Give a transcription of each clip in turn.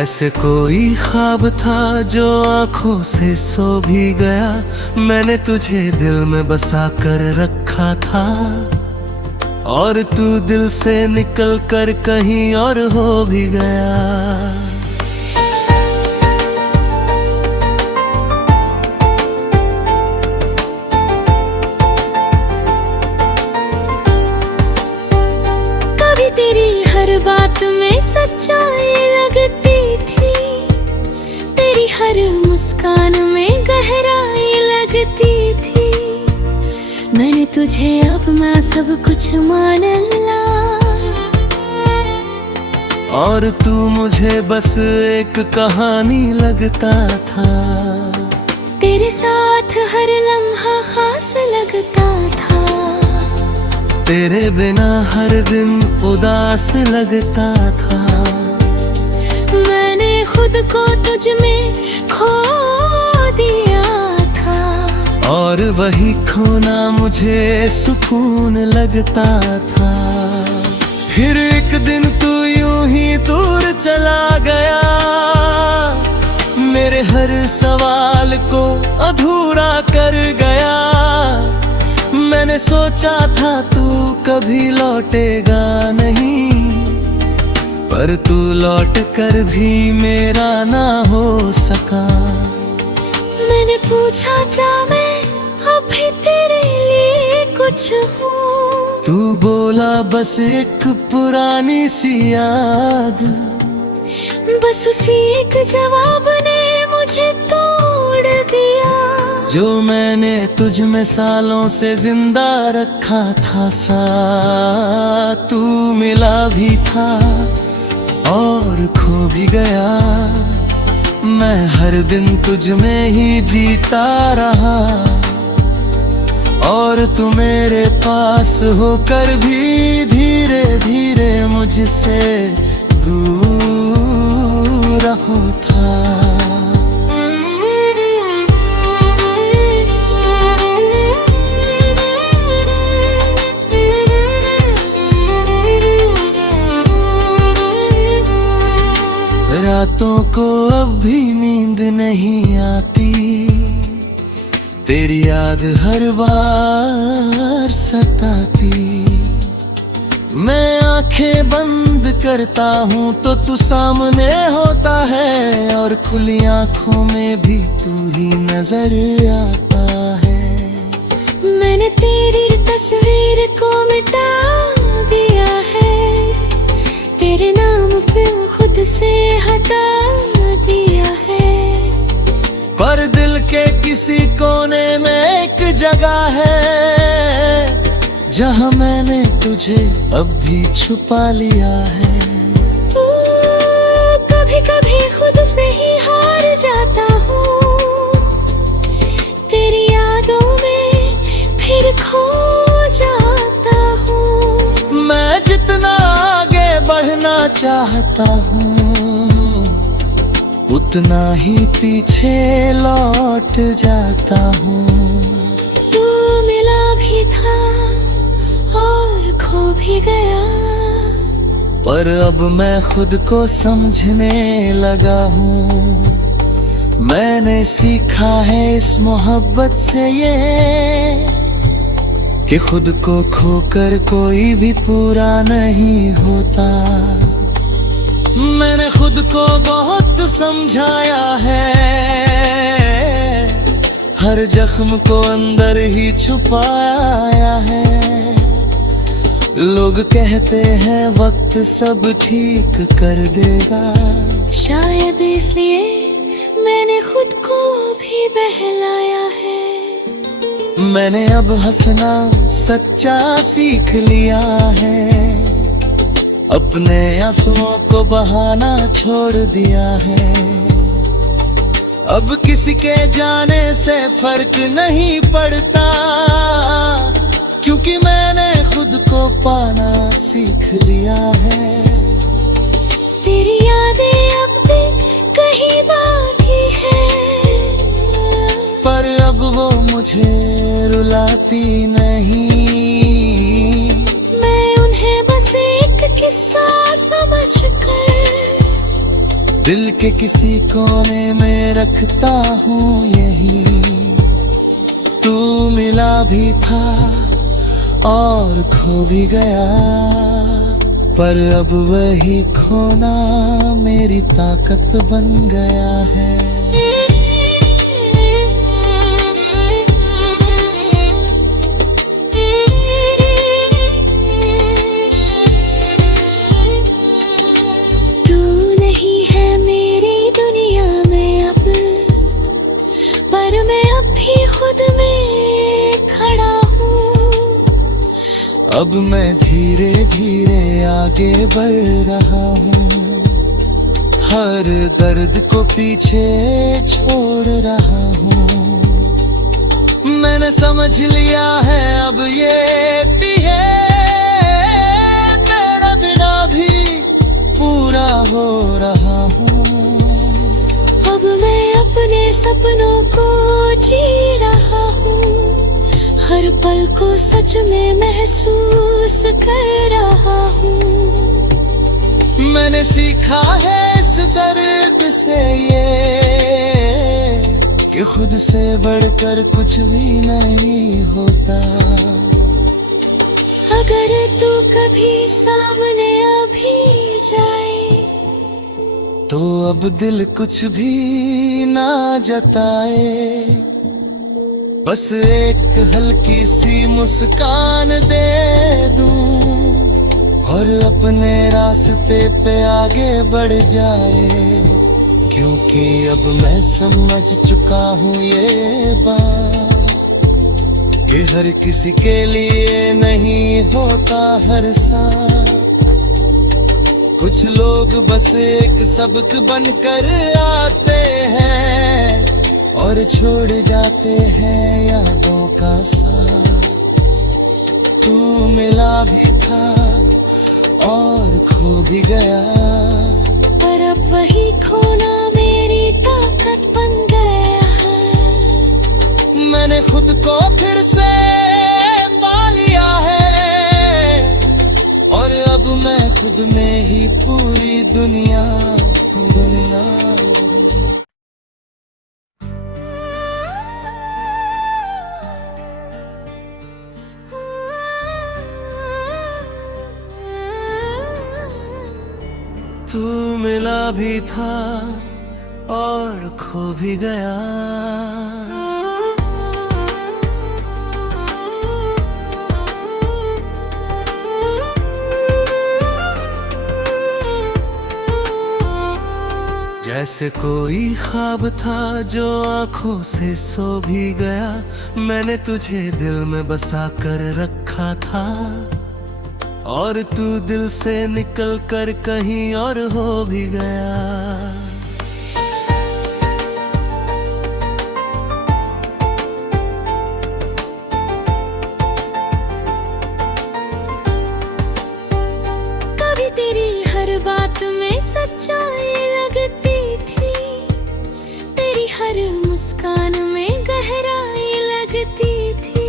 ऐसे कोई ख्वाब था जो आंखों से सो भी गया। मैंने तुझे दिल में बसा कर रखा था और तू दिल से निकल कर कहीं और हो भी गया। कभी तेरी हर बात में सच्चाई लगती थी, तेरी हर मुस्कान में गहराई लगती थी। मैंने तुझे अब मैं सब कुछ मान ला और तू मुझे बस एक कहानी लगता था। तेरे साथ हर लम्हा खास लगता था, तेरे बिना हर दिन उदास लगता था। मैंने खुद को तुझ में खो दिया था और वही खोना मुझे सुकून लगता था। फिर एक दिन तू यूं ही दूर चला गया, मेरे हर सवाल को अधूरा कर गया। मैंने सोचा था तू कभी लौटेगा नहीं, पर तू लौट कर भी मेरा ना हो सका। मैंने पूछा क्या मैं अभी तेरे लिए कुछ हूँ, तू बोला बस एक पुरानी सी याद। बस उसी एक जवाब ने मुझे तोड़ दिया। जो मैंने तुझ में सालों से जिंदा रखा था सा, तू मिला भी था और खो भी गया। मैं हर दिन तुझ में ही जीता रहा और तू मेरे पास होकर भी धीरे धीरे मुझसे दूर होता। रातों को अब भी नींद नहीं आती, तेरी याद हर बार सताती। मैं आंखें बंद करता हूँ तो तू सामने होता है और खुली आंखों में भी तू ही नजर आता है। मैंने तेरी तस्वीर को मिटा दिया है, तेरे नाम पे खुद से हटा दिया है। पर दिल के किसी कोने में एक जगह है जहाँ मैंने तुझे अब भी छुपा लिया है। कभी कभी खुद से ही हार जाता हूँ, तेरी यादों में फिर खो जाता हूँ। मैं जितना आगे बढ़ना चाहता हूँ उतना ही पीछे लौट जाता हूँ। तू मिला भी था और खो भी गया, पर अब मैं खुद को समझने लगा हूँ। मैंने सीखा है इस मोहब्बत से ये कि खुद को खोकर कोई भी पूरा नहीं होता। मैंने खुद को बहुत समझाया है, हर जख्म को अंदर ही छुपाया है। लोग कहते हैं वक्त सब ठीक कर देगा, शायद इसलिए मैंने खुद को भी बहलाया है। मैंने अब हंसना सच्चा सीख लिया है, अपने आंसुओं को बहाना छोड़ दिया है। अब किसी के जाने से फर्क नहीं पड़ता, क्योंकि मैंने खुद को पाना सीख लिया है। तेरी यादें अब भी कहीं बाकी है, पर अब वो मुझे रुलाती नहीं। मैं उन्हें बस एक किस्सा समझकर दिल के किसी कोने में रखता हूँ यही। तू मिला भी था और खो भी गया, पर अब वही खोना मेरी ताकत बन गया है। तू नहीं है मेरी दुनिया में अब, पर मैं अब भी खुद में खड़ा हूँ। अब मैं धीरे धीरे आगे बढ़ रहा हूँ, हर दर्द को पीछे छोड़ रहा हूँ। मैंने समझ लिया है अब ये भी है, तेरे बिना भी पूरा हो रहा हूँ। अब मैं अपने सपनों को जी रहा हूँ, हर पल को सच में महसूस कर रहा हूँ। मैंने सीखा है इस दर्द से ये, कि खुद से बढ़कर कुछ भी नहीं होता। अगर तू कभी सामने आ भी जाए, तो अब दिल कुछ भी ना जताए, बस एक हल्की सी मुस्कान दे दूं और अपने रास्ते पे आगे बढ़ जाए। क्योंकि अब मैं समझ चुका हूँ ये बात, कि हर किसी के लिए नहीं होता हर साथ। कुछ लोग बस एक सबक बनकर आते हैं और छोड़ जाते हैं यादों का साथ। तू मिला भी था और खो भी गया, पर अब वही खोना मेरी ताकत बन गया है। मैंने खुद को फिर से पा लिया है, और अब मैं खुद में ही पूरी दुनिया दुनिया। तू मिला भी था और खो भी गया, जैसे कोई ख्वाब था जो आंखों से सो भी गया। मैंने तुझे दिल में बसा कर रखा था, और तू दिल से निकल कर कहीं और हो भी गया। कभी तेरी हर बात में सच्चाई लगती थी, तेरी हर मुस्कान में गहराई लगती थी।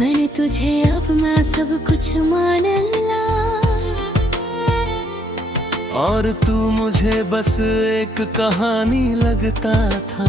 मैंने तुझे अब मैं सब कुछ मान ला, और तू मुझे बस एक कहानी लगता था।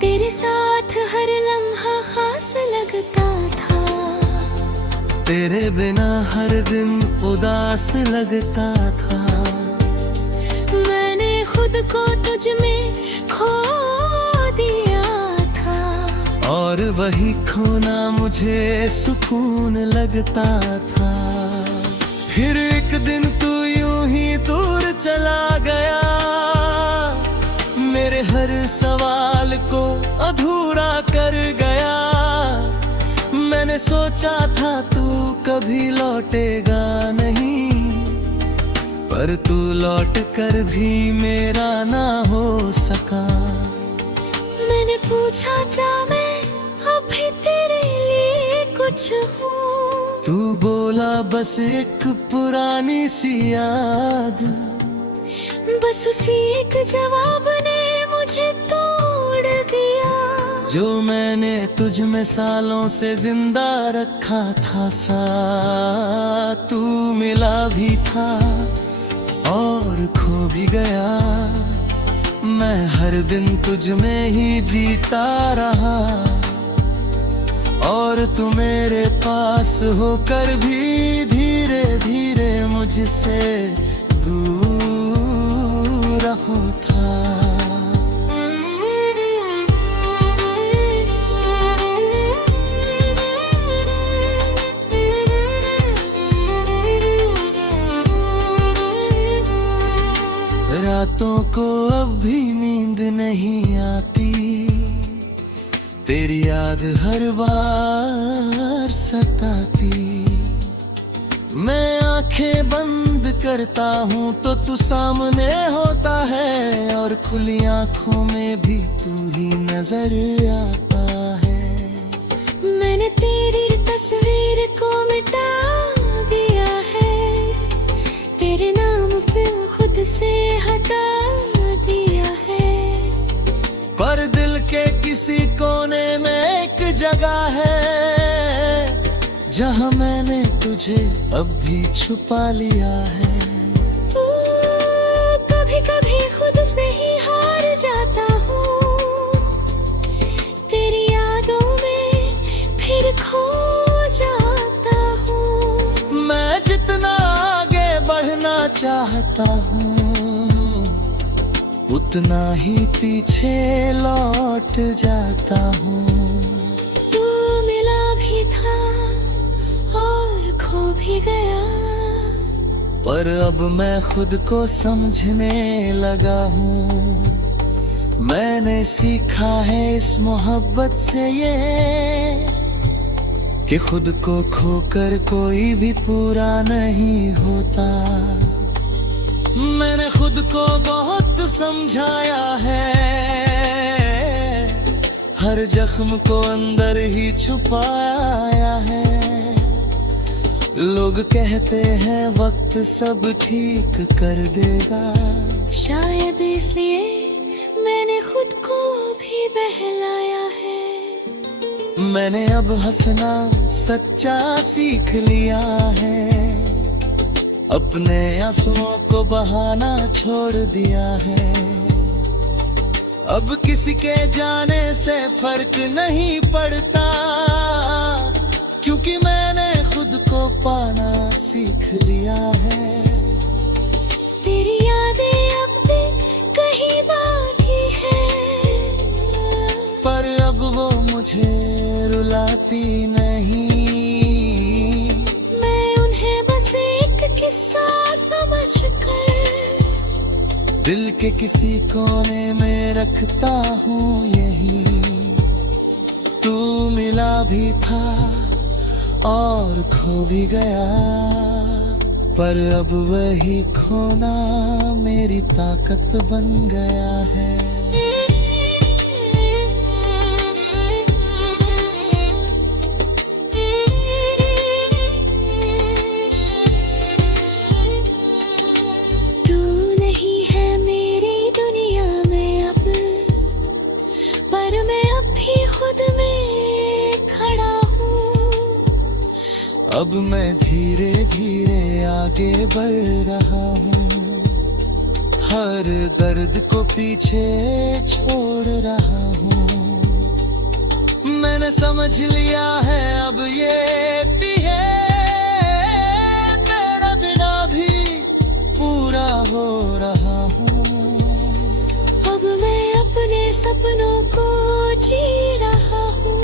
तेरे साथ हर लम्हा खास लगता था, तेरे बिना हर दिन उदास लगता था। मैंने खुद को तुझ में खो दिया था, और वही खोना मुझे सुकून लगता था। फिर एक दिन तू यूं ही दूर चला गया, मेरे हर सवाल को अधूरा कर गया। मैंने सोचा था तू कभी लौटेगा नहीं, पर तू लौट कर भी मेरा ना हो सका। मैंने पूछा क्या मैं अभी तेरे लिए कुछ हूँ, तू बोला बस एक पुरानी सी याद। बस उसी एक जवाब ने मुझे तोड़ दिया, जो मैंने तुझ में सालों से जिंदा रखा था सा। तू मिला भी था और खो भी गया। मैं हर दिन तुझ में ही जीता रहा, और तू मेरे पास होकर भी धीरे धीरे मुझसे दूर होता। रातों को अब भी नींद नहीं आती, तेरी याद हर बार सताती। मैं आंखें बंद करता हूँ तो तू सामने होता है, और खुली आंखों में भी तू ही नजर आता है। मैंने तेरी तस्वीर को मिटा दिया है, तेरे नाम पे खुद से हटा दिया है। पर दिल के किसी कोने में एक जगह है, जहाँ मैंने तुझे अब भी छुपा लिया है। कभी कभी खुद से ही हार जाता हूँ, तेरी यादों में फिर खो जाता हूँ। मैं जितना आगे बढ़ना चाहता हूँ, उतना ही पीछे लौट जाता हूँ। तू मिला भी था और खो भी गया, पर अब मैं खुद को समझने लगा हूँ। मैंने सीखा है इस मोहब्बत से ये, कि खुद को खोकर कोई भी पूरा नहीं होता। मैंने खुद को बहुत समझाया है, हर जख्म को अंदर ही छुपाया है। लोग कहते हैं वक्त सब ठीक कर देगा, शायद इसलिए मैंने खुद को भी बहलाया है। मैंने अब हंसना सच्चा सीख लिया है, अपने आंसुओं को बहाना छोड़ दिया है। अब किसी के जाने से फर्क नहीं पड़ता, क्योंकि मैंने खुद को पाना सीख लिया है। तेरी यादें अब भी कहीं बाकी है, पर अब वो मुझे रुलाती नहीं। मैं उन्हें बस एक किस्सा समझकर दिल के किसी कोने में रखता हूँ यही। तू मिला भी था और खो भी गया, पर अब वही खोना मेरी ताकत बन गया है। अब मैं धीरे धीरे आगे बढ़ रहा हूँ, हर दर्द को पीछे छोड़ रहा हूँ। मैंने समझ लिया है अब ये भी है, तेरा बिना भी पूरा हो रहा हूँ। अब मैं अपने सपनों को जी रहा हूँ,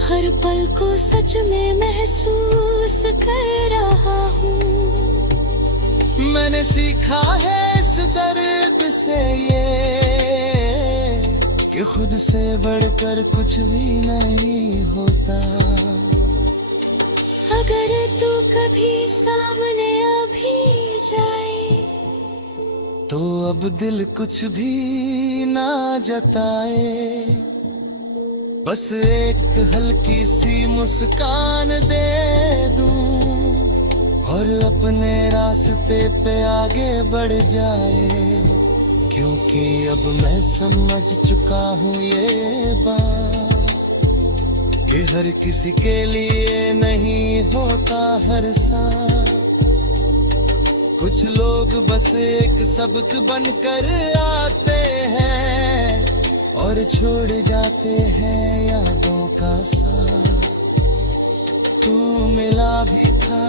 हर पल को सच में महसूस कर रहा हूँ। मैंने सीखा है इस दर्द से ये, कि खुद से बढ़कर कुछ भी नहीं होता। अगर तू कभी सामने आ भी जाए, तो अब दिल कुछ भी ना जताए, बस एक हल्की सी मुस्कान दे दूं और अपने रास्ते पे आगे बढ़ जाए। क्योंकि अब मैं समझ चुका हूँ ये बात, कि हर किसी के लिए नहीं होता हर साथ। कुछ लोग बस एक सबक बनकर आते हैं और छोड़ जाते हैं यादों का साथ। तू मिला भी था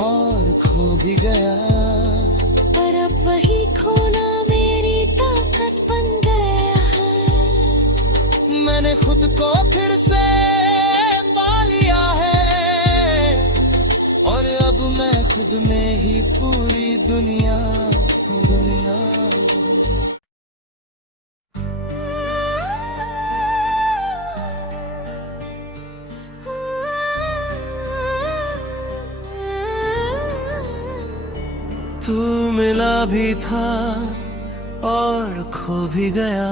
और खो भी गया, पर अब वही खोना मेरी ताकत बन गया है। मैंने खुद को फिर से पा लिया है और अब मैं खुद में ही पूरी दुनिया हूँ, दुनिया। तू मिला भी था और खो भी गया,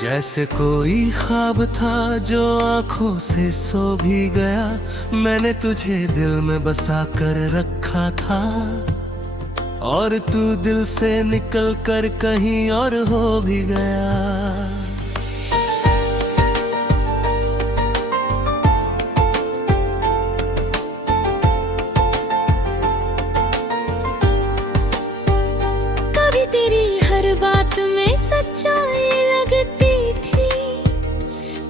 जैसे कोई ख्वाब था जो आंखों से सो भी गया। मैंने तुझे दिल में बसा कर रखा था और तू दिल से निकल कर कहीं और हो भी गया। कभी तेरी हर बात में सच्चाई लगती थी,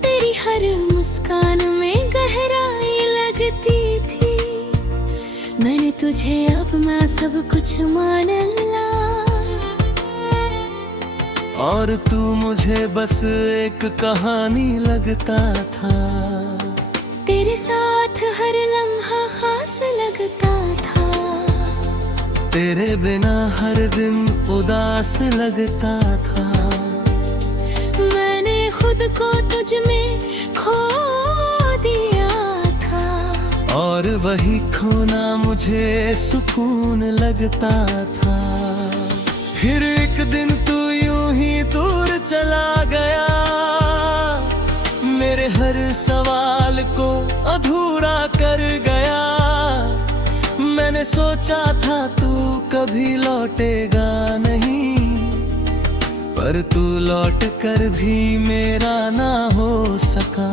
तेरी हर मुस्कान में गहराई लगती थी। मैंने तुझे अब मैं सब कुछ मान ला और तू मुझे बस एक कहानी लगता था। तेरे साथ हर लम्हा खास लगता था, तेरे बिना हर दिन उदास लगता था। मैंने खुद को तुझ में खो दिया था और वही खोना मुझे सुकून लगता था। फिर एक दिन तू यूं ही दूर चला गया, मेरे हर सवाल को अधूरा कर गया। मैंने सोचा था तू कभी लौटेगा नहीं, पर तू लौट कर भी मेरा ना हो सका।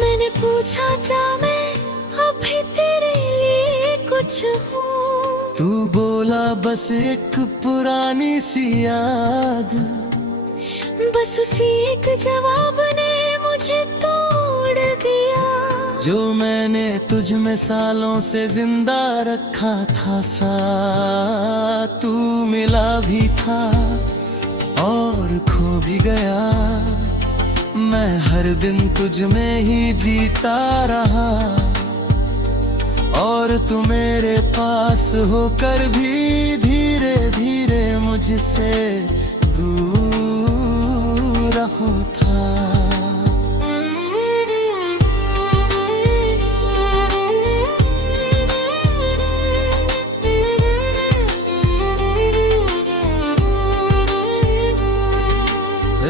मैंने पूछा क्या मैं अभी तेरे लिए कुछ हूँ, तू बोला बस एक पुरानी सी याद। बस उसी एक जवाब ने मुझे तोड़ दिया। जो मैंने तुझ में सालों से जिंदा रखा था सा, तू मिला भी था और खो भी गया। मैं हर दिन तुझ में ही जीता रहा और तू मेरे पास होकर भी धीरे धीरे मुझसे दूर होता।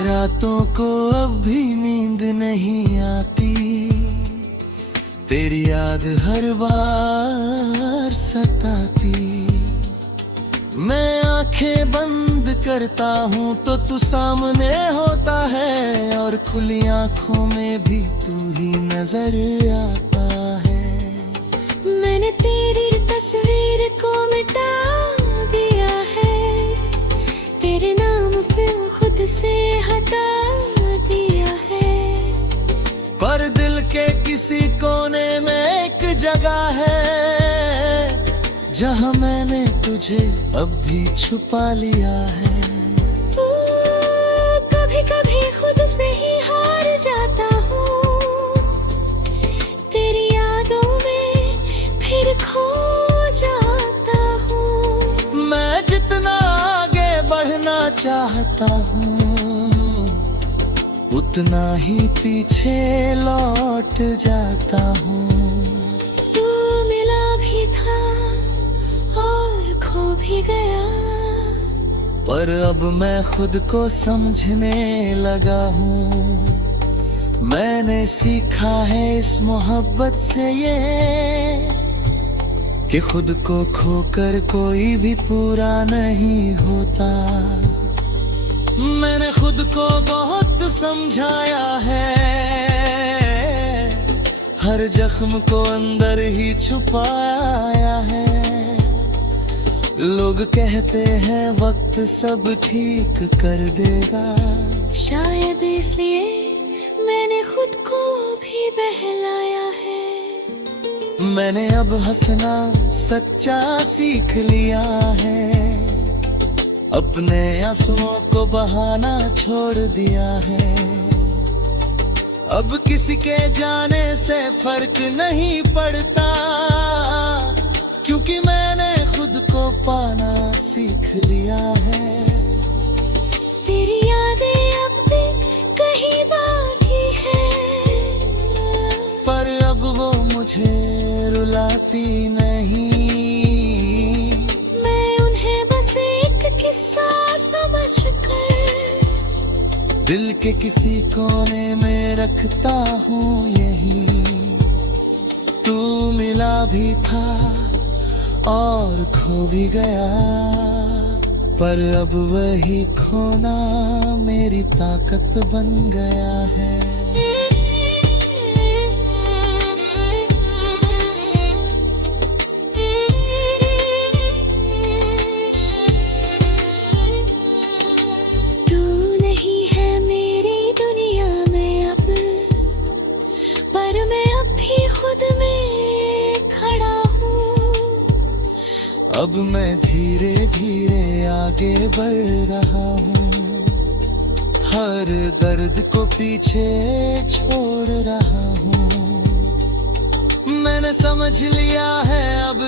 रातों को अब भी नींद नहीं आती, तेरी याद हर बार सताती। मैं आंखें बंद करता हूँ तो तू सामने होता है और खुली आंखों में भी तू ही नजर आता है। मैंने तेरी तस्वीर को मिटा दिया है, तेरे नाम पे खुद से हटा दिया है। पर दिल के किसी कोने में एक जगह है जहाँ मैंने तुझे अब भी छुपा लिया है। कभी कभी खुद से ही हार जाता हूँ, तेरी यादों में फिर खो जाता हूँ। मैं जितना आगे बढ़ना चाहता हूँ उतना ही पीछे लौट जाता हूँ। तू मिला भी था और खो भी गया, पर अब मैं खुद को समझने लगा हूँ। मैंने सीखा है इस मोहब्बत से ये कि खुद को खोकर कोई भी पूरा नहीं होता। मैंने खुद को बहुत समझाया है, हर जख्म को अंदर ही छुपाया है। लोग कहते हैं वक्त सब ठीक कर देगा, शायद इसलिए मैंने खुद को भी बहलाया है। मैंने अब हंसना सच्चा सीख लिया है, अपने आंसुओं को बहाना छोड़ दिया है। अब किसी के जाने से फर्क नहीं पड़ता, क्योंकि मैंने खुद को पाना सीख लिया है। तेरी यादें अब भी कहीं बाकी है, पर अब वो मुझे रुलाती नहीं। मैं उन्हें बस एक किस्सा समझकर दिल के किसी कोने में रखता हूँ यही। तू मिला भी था और खो भी गया, पर अब वही खोना मेरी ताकत बन गया है। अब मैं धीरे धीरे आगे बढ़ रहा हूँ, हर दर्द को पीछे छोड़ रहा हूँ। मैंने समझ लिया है अब